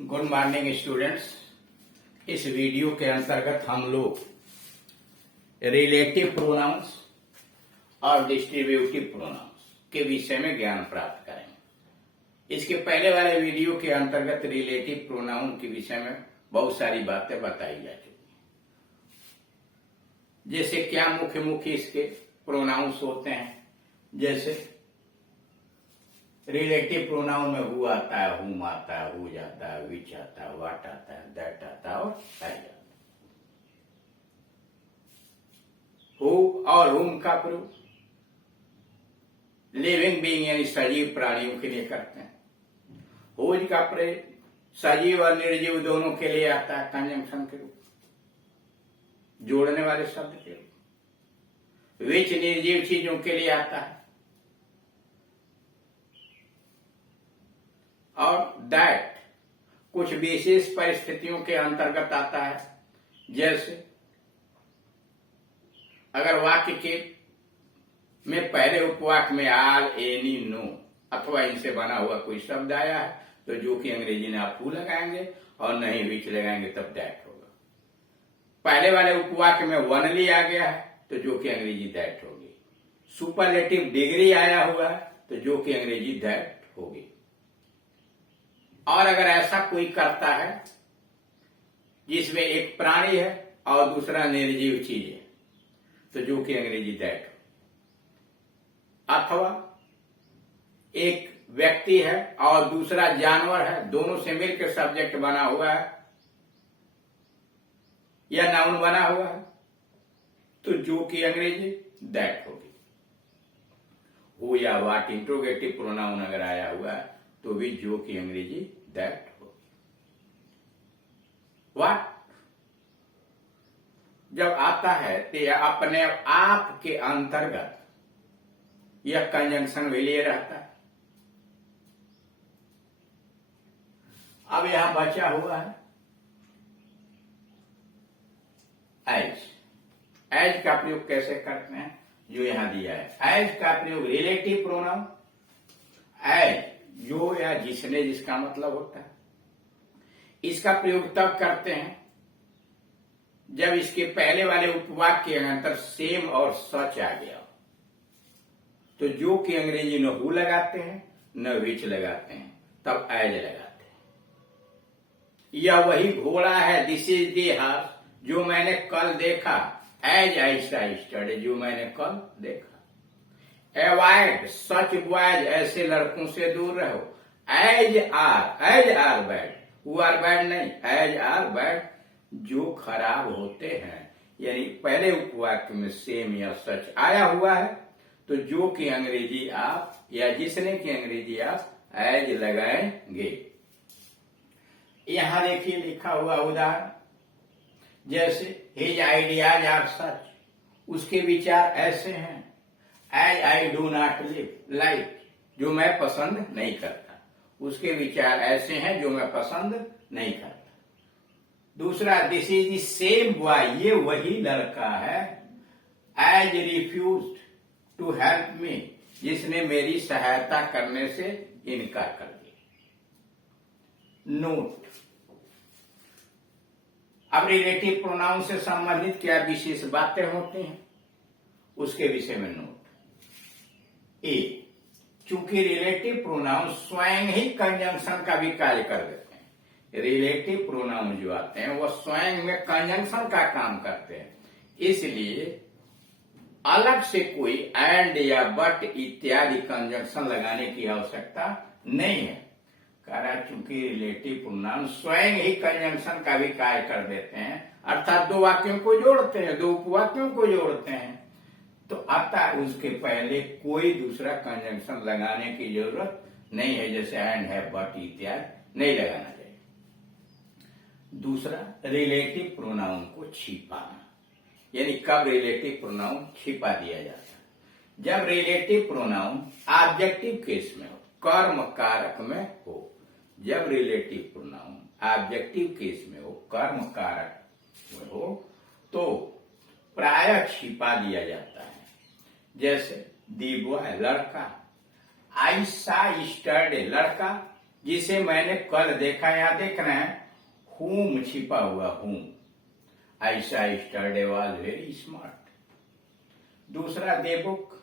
Good morning students. इस video के अंतर्गत हम लोग रिलेटिव प्रोनाउंस और डिस्ट्रीब्यूटिव प्रोनाउंस के विषय में ज्ञान प्राप्त करेंगे। इसके पहले वाले वीडियो के अंतर्गत रिलेटिव प्रोनाउन के विषय में बहुत सारी बातें बताई जा चुकी हैं, जैसे क्या मुख्य मुख्य इसके प्रोनाउंस होते हैं। जैसे रिलेटिव प्रोनाउन में हु आता है, हुम आता है, हु जाता है, विच आता है, वाट आता है, दैट आता है और आई आता है। हु और हुम का प्रयोग लिविंग बीइंग यानी सजीव प्राणियों के लिए करते हैं। हुज का प्रयोग सजीव और निर्जीव दोनों के लिए आता है कंजंक्शन के रूप, जोड़ने वाले शब्द के रूप। विच निर्जीव चीजों के लिए आता है और दैट कुछ विशेष परिस्थितियों के अंतर्गत आता है। जैसे अगर वाक्य के में पहले उपवाक्य में आल, एनी, नो अथवा इनसे बना हुआ कोई शब्द आया है तो जो कि अंग्रेजी में आप हु लगाएंगे और नहीं विच लगाएंगे तब दैट होगा। पहले वाले उपवाक्य में वनली आ गया है तो जो कि अंग्रेजी दैट होगी। सुपरलेटिव डिग्री आया हुआ है तो जो कि अंग्रेजी दैट होगी। और अगर ऐसा कोई करता है जिसमें एक प्राणी है और दूसरा निर्जीव चीज है तो जो कि अंग्रेजी दैट। अथवा एक व्यक्ति है और दूसरा जानवर है, दोनों से मिलकर सब्जेक्ट बना हुआ है या नाउन बना हुआ है तो जो कि अंग्रेजी दैट होगी। हु या वाट इंट्रोगेटिव प्रोनाउन अगर आया हुआ है तो भी जो कि अंग्रेजी दैट होगी। वाट जब आता है तो यह अपने आप के अंतर्गत यह कंजंक्शन भी लिए रहता है। अब यहां बचा हुआ है एज। एज का प्रयोग कैसे करते हैं जो यहां दिया है। एज का प्रयोग रिलेटिव प्रोनाउन एज जो या जिसने जिसका मतलब होता है, इसका प्रयोग तब करते हैं जब इसके पहले वाले उपवाक्य के अंतर सेम और सच आ गया। तो जो कि अंग्रेजी न हु लगाते हैं न विच लगाते हैं, तब एज लगाते हैं। यह वही घोड़ा है, दिस इज द हॉर्स, जो मैंने कल देखा। एज आई स्टडी, जो मैंने कल देखा। एवॉइड सच बॉयज, ऐसे लड़कों से दूर रहो। As are bad, who are bad नहीं, एज आर बैड, जो खराब होते हैं। यानी पहले उपवाक्य में सेम या सच आया हुआ है तो जो कि अंग्रेजी आप या जिसने की अंग्रेजी आप एज लगाएंगे। यहां देखिए लिखा हुआ उदाहरण, जैसे हिज आइडियाज आर सच, उसके विचार ऐसे हैं। As I do not live like, जो मैं पसंद नहीं करता, उसके विचार ऐसे हैं जो मैं पसंद नहीं करता। दूसरा, this is the same boy, ये वही लड़का है। As refused to help me, जिसने मेरी सहायता करने से इनकार कर दिया। नोट, अब रिलेटिव प्रोनाउन से संबंधित क्या विशेष बातें होती हैं उसके विषय में नोट। ए, चूंकि रिलेटिव प्रोनाउन स्वयं ही कंजंक्शन का भी कार्य कर देते हैं। रिलेटिव प्रोनाउन जो आते हैं वो स्वयं में कंजंक्शन का काम करते हैं, इसलिए अलग से कोई एंड या बट इत्यादि कंजंक्शन लगाने की आवश्यकता नहीं है। कारण चूंकि रिलेटिव प्रोनाउन स्वयं ही कंजंक्शन का भी कार्य कर देते हैं, अर्थात दो वाक्यों को जोड़ते हैं, दो उपवाक्यों को जोड़ते हैं, तो अतः उसके पहले कोई दूसरा कंजंक्शन लगाने की जरूरत नहीं है, जैसे एंड है, बट इत्यादि नहीं लगाना चाहिए। दूसरा, रिलेटिव प्रोनाउन को छिपाना, यानी कब रिलेटिव प्रोनाउन छिपा दिया जाता है। जब रिलेटिव प्रोनाउन ऑब्जेक्टिव केस में हो, कर्म कारक में हो। जब रिलेटिव प्रोनाउन ऑब्जेक्टिव केस में हो, कर्म कारक में हो, तो प्रायः छिपा दिया जाता है। जैसे दी बॉय लड़का, आई सा स्टडी लड़का, जिसे मैंने कल देखा, यहां देख रहे हैं whom छिपा हुआ, whom। Ayesha yesterday was very smart। दूसरा, दे बुक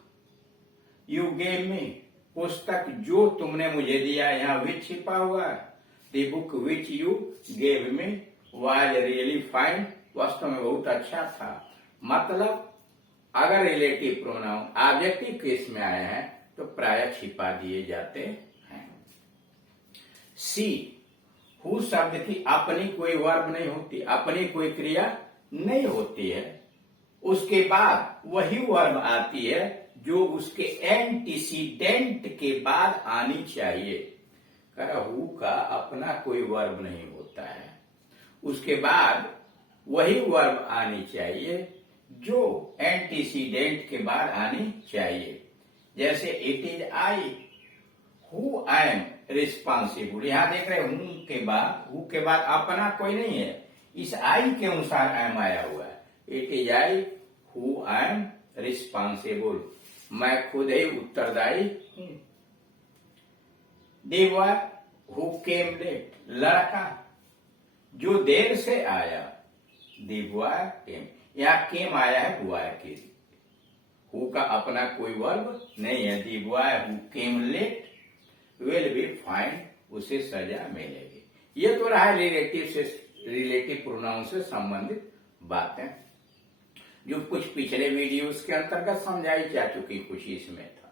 यू गेव मी, पुस्तक जो तुमने मुझे दिया, यहाँ विच छिपा हुआ है। The book which you gave me was really fine, वास्तव में बहुत अच्छा था। मतलब अगर रिलेटिव प्रोनाउन ऑब्जेक्टिव केस में आए हैं तो प्राय छिपा दिए जाते हैं। सी, हु शब्द की अपनी कोई वर्ब नहीं होती, अपनी कोई क्रिया नहीं होती है, उसके बाद वही वर्ब आती है जो उसके एंटीसीडेंट के बाद आनी चाहिए। हु का अपना कोई वर्ब नहीं होता है, उसके बाद वही वर्ब आनी चाहिए जो एंटीसीडेंट के बाद आनी चाहिए। जैसे it is I who I am responsible, यहां देख रहे हु के बाद अपना कोई नहीं है, इस आई के अनुसार आई एम आया हुआ है। It is I who I am responsible, मैं खुद ही उत्तरदायी हूं। The boy who came late, लड़का जो देर से आया। द बॉय केम, यहाँ केम आया है बॉय के, हु का अपना कोई वर्ब नहीं है। The boy who came late will be fine, उसे सजा मिलेगी। ये तो रहा रिलेटिव प्रोनाउन से संबंधित बातें जो कुछ पिछले वीडियोस के अंतर्गत समझाई जा चुकी, कुछ इसमें था।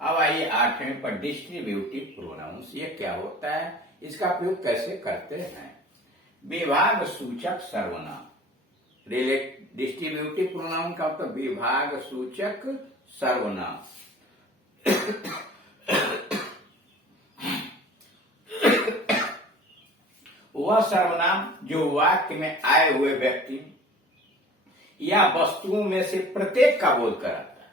अब आइए 8वें पर, डिस्ट्रीब्यूटिव प्रोनाउंस। ये क्या होता है, इसका प्रयोग कैसे करते हैं। विभाग सूचक सर्वनाम, डिस्ट्रीब्यूटिव प्रोनाउन का मतलब विभाग सूचक सर्वनाम। वह सर्वनाम जो वाक्य में आए हुए व्यक्ति या वस्तुओं में से प्रत्येक का बोध कराता है।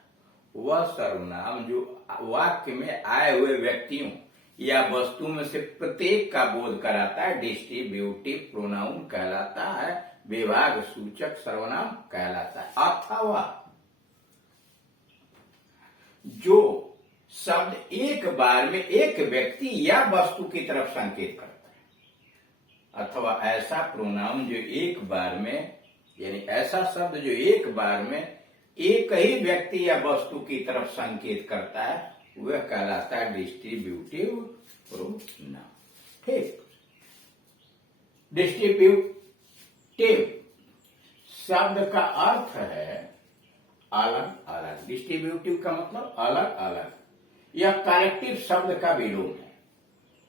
वह सर्वनाम जो वाक्य में आए हुए व्यक्तियों या वस्तुओं में से प्रत्येक का बोध कराता है, डिस्ट्रीब्यूटिव प्रोनाउन कहलाता है, विभाग सूचक सर्वनाम कहलाता है। अथवा जो शब्द एक बार में एक व्यक्ति या वस्तु की तरफ संकेत करता है, अथवा ऐसा प्रोनाउन जो एक बार में, यानी ऐसा शब्द जो एक बार में एक ही व्यक्ति या वस्तु की तरफ संकेत करता है, वह कहलाता है डिस्ट्रीब्यूटिव प्रोनाउन। ठीक, डिस्ट्रीब्यूटिव शब्द का अर्थ है अलग अलग। डिस्ट्रीब्यूटिव का मतलब अलग अलग, यह कलेक्टिव शब्द का विलोम है।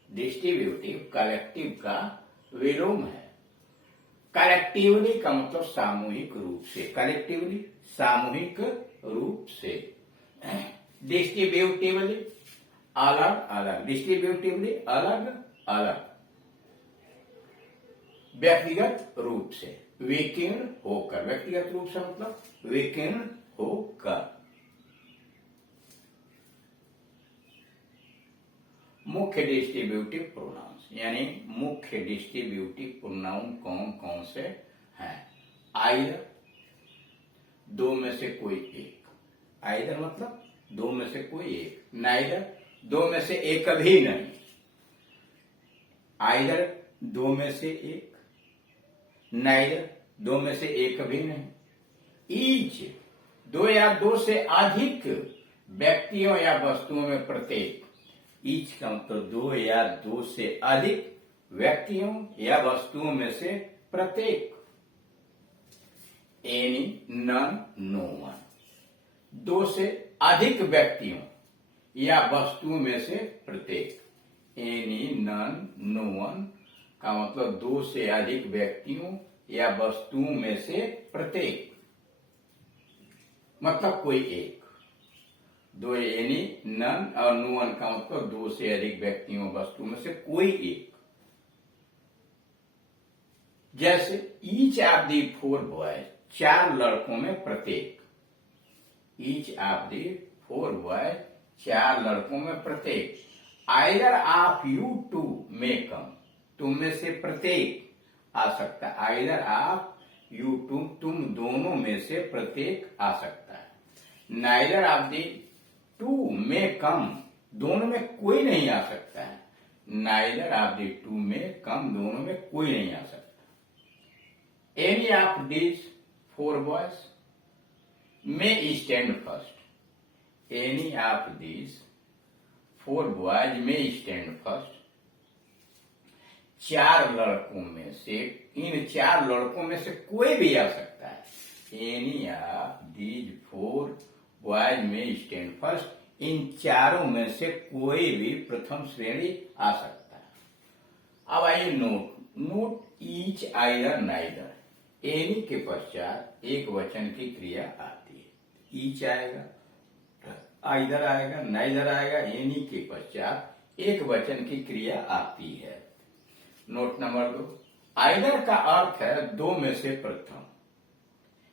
डिस्ट्रीब्यूटिव कलेक्टिव का विलोम है। कलेक्टिवली का मतलब सामूहिक रूप से, कलेक्टिवली सामूहिक रूप से। डिस्ट्रीब्यूटिवली अलग अलग, डिस्ट्रीब्यूटिवली अलग अलग, व्यक्तिगत रूप से, विकीर्ण होकर। व्यक्तिगत रूप से मतलब विकीर्ण होकर। मुख्य डिस्ट्रीब्यूटिव प्रोनाउंस, यानी मुख्य डिस्ट्रीब्यूटिव प्रोनाउन कौन कौन से हैं। आइदर, दो में से कोई एक। आइदर मतलब दो में से कोई एक। नाइदर, दो में से एक भी नहीं। आइदर, दो में से एक। नाइदर, दो में से एक भी नहीं। ईच, दो या दो से अधिक व्यक्तियों या वस्तुओं में प्रत्येक। ईच का मतलब दो या दो से अधिक व्यक्तियों या वस्तुओं में से प्रत्येक। एनी, नन, नो वन, दो से अधिक व्यक्तियों या वस्तुओं में से प्रत्येक। एनी, नन, नो वन का मतलब दो से अधिक व्यक्तियों या वस्तुओं में से प्रत्येक, मतलब कोई एक। दो, एनी, नन और नो वन का मतलब दो से अधिक व्यक्तियों वस्तुओं में से कोई एक। जैसे each of the four boys, चार लड़कों में प्रत्येक। Each of the four boys, चार लड़कों में प्रत्येक। आइदर ऑफ यू टू मे कम, तुम में से प्रत्येक आ सकता है। आइदर ऑफ यू टू, तुम दोनों में से प्रत्येक आ सकता है। नाइदर ऑफ दी टू मे कम, दोनों में कोई नहीं आ सकता है। नाइदर ऑफ द टू में कम दोनों में कोई नहीं आ सकता। Any of this four boys में stand first. Any of this four boys में स्टैंड फर्स्ट। चार लड़कों में से, इन चार लड़कों में से कोई भी आ सकता है। Any of these four boys में स्टैंड फर्स्ट। इन चारों में से कोई भी प्रथम श्रेणी आ सकता है। अब आइए note each either neither. Any के पश्चात एक वचन की क्रिया आती है। ईच आएगा, आइदर आएगा, नाइदर आएगा, एनी के पश्चात एक वचन की क्रिया आती है। नोट नंबर 2, आइदर का अर्थ है दो में से प्रथम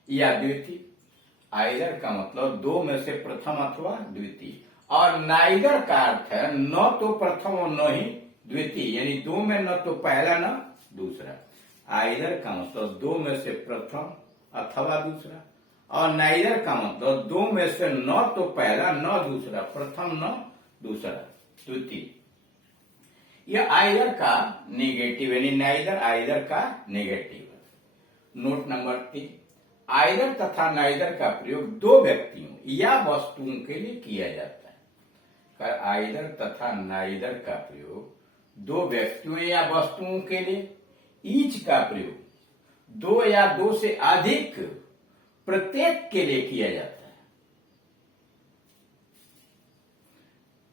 या द्वितीय। आइदर का मतलब दो में से प्रथम अथवा द्वितीय। और नाइदर का अर्थ है न तो प्रथम और न ही द्वितीय, यानी दो में न तो पहला न दूसरा। आइदर का मतलब दो में से प्रथम अथवा दूसरा, और नाइदर का मतलब दो में से न तो पहला न दूसरा, प्रथम न दूसरा, द्वितीय। यह आइदर का नेगेटिव, यानी नाइदर आइदर का नेगेटिव। नोट नंबर 3, आइदर तथा नाइदर का प्रयोग दो व्यक्तियों या वस्तुओं के लिए किया जाता है। आइदर तथा नाइदर का प्रयोग दो व्यक्तियों या वस्तुओं के लिए। ईच का प्रयोग दो या दो से अधिक प्रत्येक के लिए किया जाता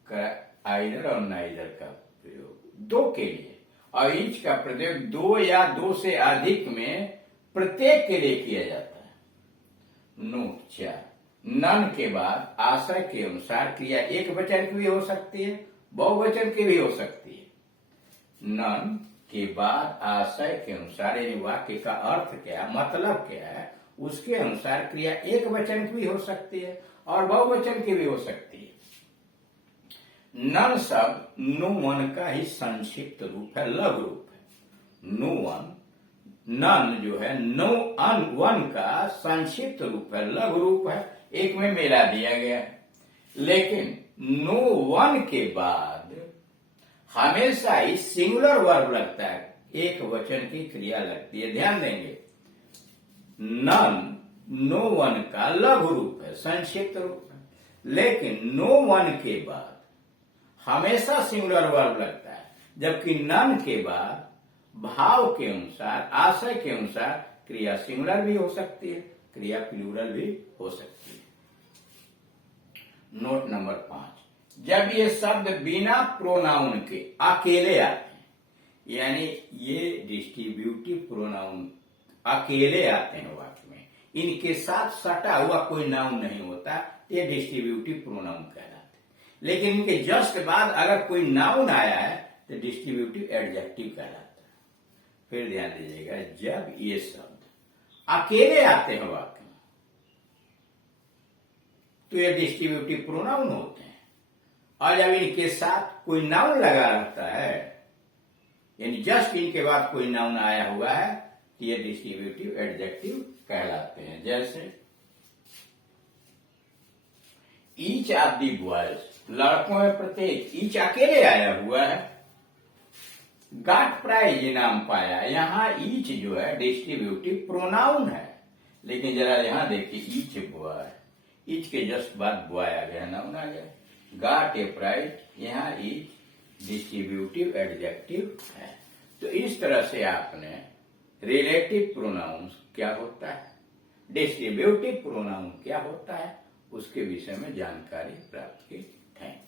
है। आइदर और नाइदर का प्रयोग दो के लिए, और ईच का प्रयोग दो या दो से अधिक में प्रत्येक के लिए किया जाता है। नोट 4, नन के बाद आशय के अनुसार क्रिया एक वचन की भी हो सकती है, बहुवचन की भी हो सकती है। नन के बाद आशय के अनुसार, यानी वाक्य का अर्थ क्या है, मतलब क्या है, उसके अनुसार क्रिया एक वचन की भी हो सकती है और बहुवचन की भी हो सकती है। नन शब्द नो वन का ही संक्षिप्त रूप है, लघु रूप है। नो वन, नन जो है नो अन वन का संक्षिप्त रूप है, लघु रूप है, एक में मिला दिया गया है। लेकिन नो वन के बाद हमेशा ही सिंगुलर वर्ब लगता है, एक वचन की क्रिया लगती है। ध्यान देंगे, नन नो वन का लघु रूप है, संक्षिप्त रूप है, लेकिन नो वन के बाद हमेशा सिंगुलर वर्ब लगता है, जबकि नन के बाद भाव के अनुसार, आशय के अनुसार क्रिया सिंगुलर भी हो सकती है, क्रिया प्लूरल भी हो सकती है। नोट नंबर 5, जब ये शब्द बिना प्रोनाउन के अकेले आते हैं, यानी ये डिस्ट्रीब्यूटिव प्रोनाउन अकेले आते हैं वाक्य में, इनके साथ सटा हुआ कोई नाउन नहीं होता, ये डिस्ट्रीब्यूटिव प्रोनाउन कहलाते हैं। लेकिन इनके जस्ट बाद अगर कोई नाउन आया है तो डिस्ट्रीब्यूटिव एडजेक्टिव कहलाता है। फिर ध्यान दीजिएगा, जब ये शब्द अकेले आते हैं वाक्य में तो ये डिस्ट्रीब्यूटिव प्रोनाउन होते हैं, और जब इनके साथ कोई नाउन लगा रहता है, यानी जस्ट इनके बाद कोई नाउन आया हुआ है, तो ये डिस्ट्रीब्यूटिव एडजेक्टिव कहलाते हैं। जैसे ईच ऑफ दी बॉयज, लड़कों में प्रत्येक, ईच अकेले आया हुआ है। गाट प्राइज इनाम पाया, यहां ईच जो है डिस्ट्रीब्यूटिव प्रोनाउन है, लेकिन जरा यहां देखिए, ईच बॉय, ईच के जस्ट बाद बॉय आ गया, नाउन आ गया। गाट ए प्राइज, यहां ईच डिस्ट्रीब्यूटिव एडजेक्टिव है। तो इस तरह से आपने रिलेटिव प्रोनाउन क्या होता है, डिस्ट्रीब्यूटिव प्रोनाउन क्या होता है, उसके विषय में जानकारी प्राप्त की। Thank you.